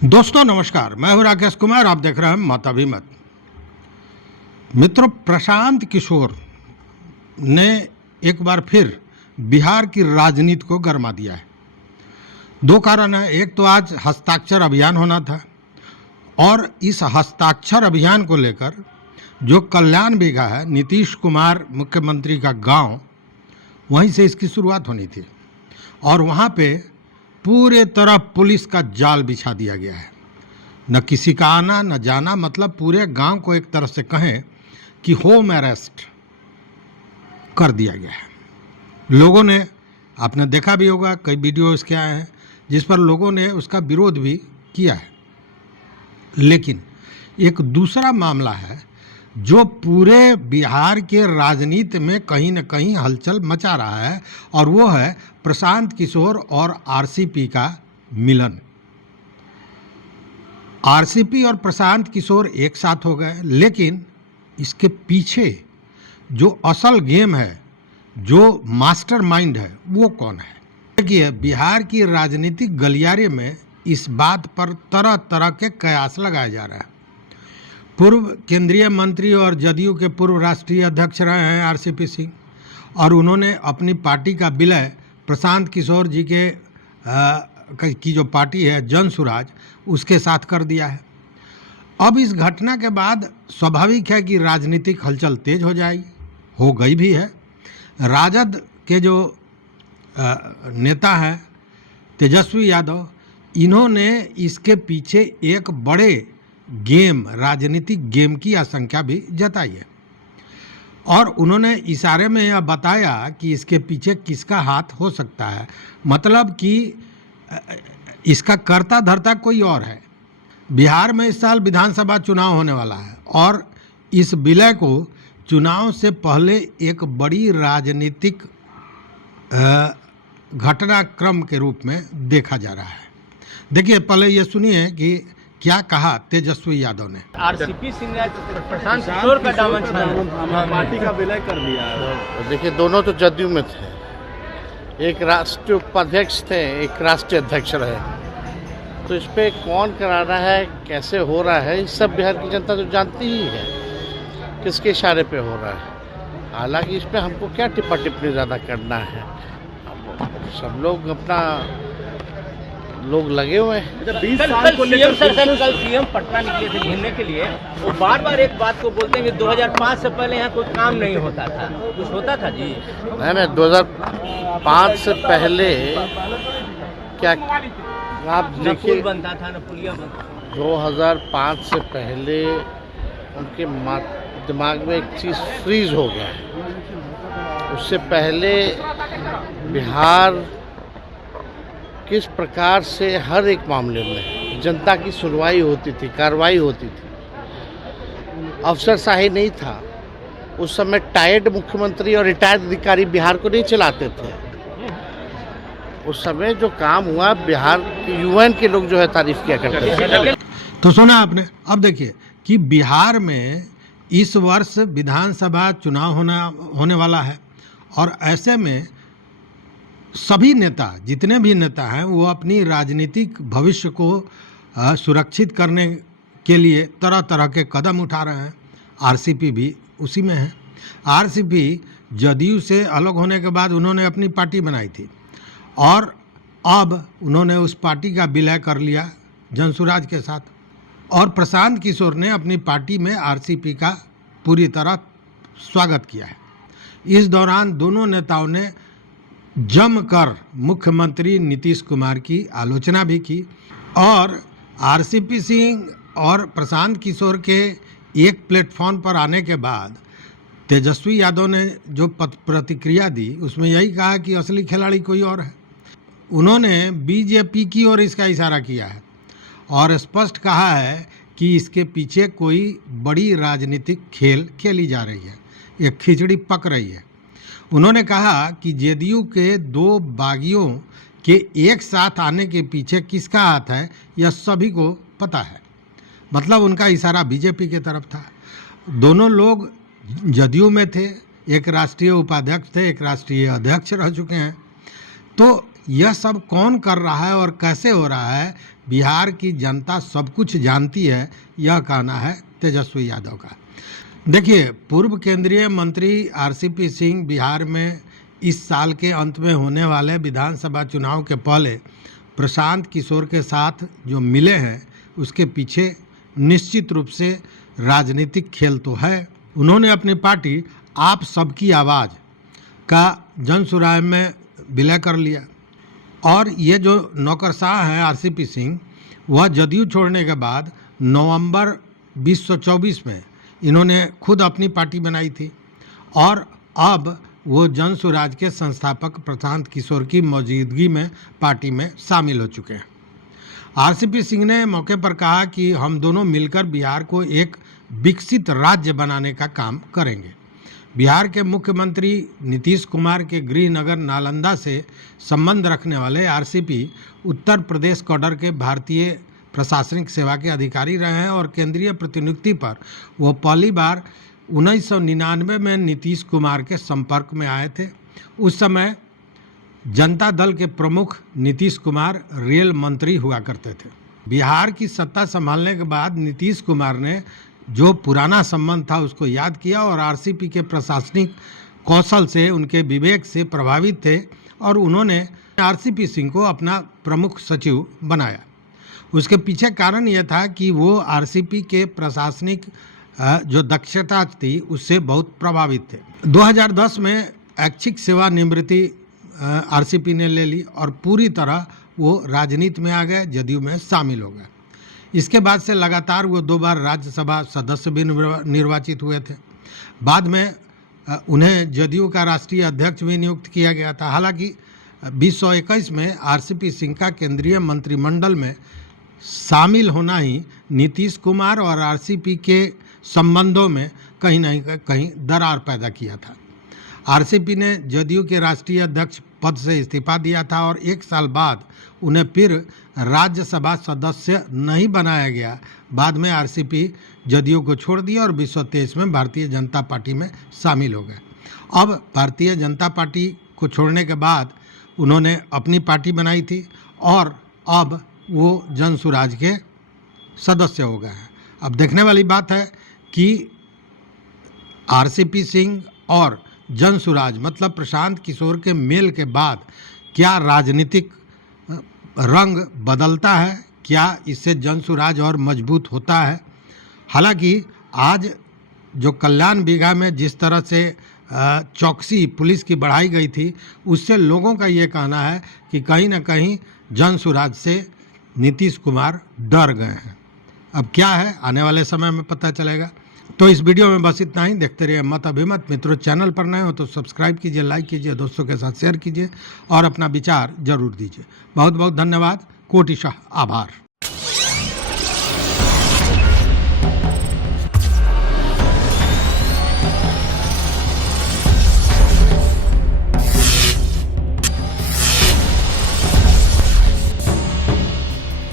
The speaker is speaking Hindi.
दोस्तों नमस्कार, मैं हूं राकेश कुमार। आप देख रहे हैं मताभिमत। मित्रों, प्रशांत किशोर ने एक बार फिर बिहार की राजनीति को गरमा दिया है। दो कारण है। एक तो आज हस्ताक्षर अभियान होना था और इस हस्ताक्षर अभियान को लेकर जो कल्याण बिघा है, नीतीश कुमार मुख्यमंत्री का गांव, वहीं से इसकी शुरुआत होनी थी और वहां पे पूरे तरफ पुलिस का जाल बिछा दिया गया है। न किसी का आना न जाना, मतलब पूरे गांव को एक तरह से कहें कि होम अरेस्ट कर दिया गया है। लोगों ने, आपने देखा भी होगा, कई वीडियो इसके आए हैं जिस पर लोगों ने उसका विरोध भी किया है। लेकिन एक दूसरा मामला है जो पूरे बिहार के राजनीति में कहीं न कहीं हलचल मचा रहा है और वो है प्रशांत किशोर और आरसीपी का मिलन। आरसीपी और प्रशांत किशोर एक साथ हो गए, लेकिन इसके पीछे जो असल गेम है, जो मास्टरमाइंड है, वो कौन है? देखिए, बिहार की राजनीतिक गलियारे में इस बात पर तरह तरह के कयास लगाए जा रहे हैं। पूर्व केंद्रीय मंत्री और जदयू के पूर्व राष्ट्रीय अध्यक्ष रहे हैं आरसीपी सिंह, और उन्होंने अपनी पार्टी का विलय प्रशांत किशोर जी की जो पार्टी है जन सुराज, उसके साथ कर दिया है। अब इस घटना के बाद स्वाभाविक है कि राजनीतिक हलचल तेज हो जाएगी, हो गई भी है। राजद के जो नेता हैं तेजस्वी यादव, इन्होंने इसके पीछे एक बड़े गेम, राजनीतिक गेम की आशंका भी जताई है और उन्होंने इशारे में यह बताया कि इसके पीछे किसका हाथ हो सकता है, मतलब कि इसका कर्ता धर्ता कोई और है। बिहार में इस साल विधानसभा चुनाव होने वाला है और इस विलय को चुनाव से पहले एक बड़ी राजनीतिक घटनाक्रम के रूप में देखा जा रहा है। देखिए, पहले ये सुनिए कि क्या कहा तेजस्वी यादव ने। आरसीपी सिंह ने प्रशांत किशोर का दामन पार्टी का विलय कर दिया है। देखिए, दोनों तो जदयू में थे, एक राष्ट्रीय उपाध्यक्ष थे, एक राष्ट्रीय अध्यक्ष रहे। तो इस पे कौन करा रहा है, कैसे हो रहा है, इस सब बिहार की जनता तो जानती ही है किसके इशारे पे हो रहा है। हालांकि इस पे हमको क्या टिप्पा टिप्पणी ज़्यादा करना है, सब लोग अपना लोग लगे हुए हैं। कल सीएम पटना निकले थे घूमने के लिए, वो बार बार एक बात को बोलते हैं कि 2005 से पहले यहाँ कोई काम नहीं होता था। कुछ होता था जी? नहीं, 2005 से पहले क्या आप देखिए, बनता था ना पुलिया बनता था। 2005 से पहले उनके दिमाग में एक चीज़ फ्रीज हो गया है। उससे पहले बिहार किस प्रकार से हर एक मामले में जनता की सुनवाई होती थी, कार्रवाई होती थी, अफसरशाही नहीं था। उस समय टायर्ड मुख्यमंत्री और रिटायर्ड अधिकारी बिहार को नहीं चलाते थे। उस समय जो काम हुआ, बिहार के यूएन के लोग जो है तारीफ किया करते थे। तो सुना आपने। अब देखिए कि बिहार में इस वर्ष विधानसभा चुनाव होने वाला है और ऐसे में सभी नेता, जितने भी नेता हैं, वो अपनी राजनीतिक भविष्य को सुरक्षित करने के लिए तरह तरह के कदम उठा रहे हैं। आरसीपी भी उसी में है। आरसीपी जदयू से अलग होने के बाद उन्होंने अपनी पार्टी बनाई थी और अब उन्होंने उस पार्टी का विलय कर लिया जनसुराज के साथ, और प्रशांत किशोर ने अपनी पार्टी में आरसीपी का पूरी तरह स्वागत किया है। इस दौरान दोनों नेताओं ने जमकर मुख्यमंत्री नीतीश कुमार की आलोचना भी की और आरसीपी सिंह और प्रशांत किशोर के एक प्लेटफॉर्म पर आने के बाद तेजस्वी यादव ने जो प्रतिक्रिया दी, उसमें यही कहा कि असली खिलाड़ी कोई और है। उन्होंने बीजेपी की ओर इसका इशारा किया है और स्पष्ट कहा है कि इसके पीछे कोई बड़ी राजनीतिक खेल खेली जा रही है, एक खिचड़ी पक रही है। उन्होंने कहा कि जेडीयू के दो बागियों के एक साथ आने के पीछे किसका हाथ है, यह सभी को पता है। मतलब उनका इशारा बीजेपी की तरफ था। दोनों लोग जदयू में थे, एक राष्ट्रीय उपाध्यक्ष थे, एक राष्ट्रीय अध्यक्ष रह चुके हैं। तो यह सब कौन कर रहा है और कैसे हो रहा है, बिहार की जनता सब कुछ जानती है, यह कहना है तेजस्वी यादव का। देखिए, पूर्व केंद्रीय मंत्री आरसीपी सिंह बिहार में इस साल के अंत में होने वाले विधानसभा चुनाव के पहले प्रशांत किशोर के साथ जो मिले हैं, उसके पीछे निश्चित रूप से राजनीतिक खेल तो है। उन्होंने अपनी पार्टी आप सबकी आवाज़ का जनसुराज में विलय कर लिया और ये जो नौकरशाह हैं आरसीपी सिंह, वह जदयू छोड़ने के बाद नवंबर 2024 में इन्होंने खुद अपनी पार्टी बनाई थी और अब वो जनसुराज के संस्थापक प्रशांत किशोर की मौजूदगी में पार्टी में शामिल हो चुके हैं। आरसीपी सिंह ने मौके पर कहा कि हम दोनों मिलकर बिहार को एक विकसित राज्य बनाने का काम करेंगे। बिहार के मुख्यमंत्री नीतीश कुमार के गृह नगर नालंदा से संबंध रखने वाले आरसीपी उत्तर प्रदेश कैडर के भारतीय प्रशासनिक सेवा के अधिकारी रहे हैं और केंद्रीय प्रतिनियुक्ति पर वो पहली बार 1999 में नीतीश कुमार के संपर्क में आए थे। उस समय जनता दल के प्रमुख नीतीश कुमार रेल मंत्री हुआ करते थे। बिहार की सत्ता संभालने के बाद नीतीश कुमार ने जो पुराना संबंध था उसको याद किया और आरसीपी के प्रशासनिक कौशल से, उनके विवेक से प्रभावित थे और उन्होंने आरसीपी सिंह को अपना प्रमुख सचिव बनाया। उसके पीछे कारण यह था कि वो आरसीपी के प्रशासनिक जो दक्षता थी उससे बहुत प्रभावित थे। 2010 में ऐच्छिक सेवानिवृत्ति आरसीपी ने ले ली और पूरी तरह वो राजनीति में आ गए, जदयू में शामिल हो गए। इसके बाद से लगातार वो 2 बार राज्यसभा सदस्य भी निर्वाचित हुए थे। बाद में उन्हें जदयू का राष्ट्रीय अध्यक्ष भी नियुक्त किया गया था। हालांकि 2021 में आरसीपी सिंह का केंद्रीय मंत्रिमंडल में शामिल होना ही नीतीश कुमार और आरसीपी के संबंधों में कहीं न कहीं दरार पैदा किया था। आरसीपी ने जदयू के राष्ट्रीय अध्यक्ष पद से इस्तीफा दिया था और 1 साल बाद उन्हें फिर राज्यसभा सदस्य नहीं बनाया गया। बाद में आरसीपी जदयू को छोड़ दिया और 2023 में भारतीय जनता पार्टी में शामिल हो गए। अब भारतीय जनता पार्टी को छोड़ने के बाद उन्होंने अपनी पार्टी बनाई थी और अब वो जनसुराज के सदस्य हो गए हैं। अब देखने वाली बात है कि आरसीपी सिंह और जनसुराज मतलब प्रशांत किशोर के मेल के बाद क्या राजनीतिक रंग बदलता है, क्या इससे जनसुराज और मजबूत होता है। हालांकि आज जो कल्याण बिघा में जिस तरह से चौकसी पुलिस की बढ़ाई गई थी, उससे लोगों का ये कहना है कि कहीं ना कहीं जनसुराज से नीतीश कुमार डर गए हैं। अब क्या है आने वाले समय में पता चलेगा। तो इस वीडियो में बस इतना ही। देखते रहिए मत अभिमत। मित्रों, चैनल पर नए हो तो सब्सक्राइब कीजिए, लाइक कीजिए, दोस्तों के साथ शेयर कीजिए और अपना विचार जरूर दीजिए। बहुत बहुत धन्यवाद। कोटिशः आभार।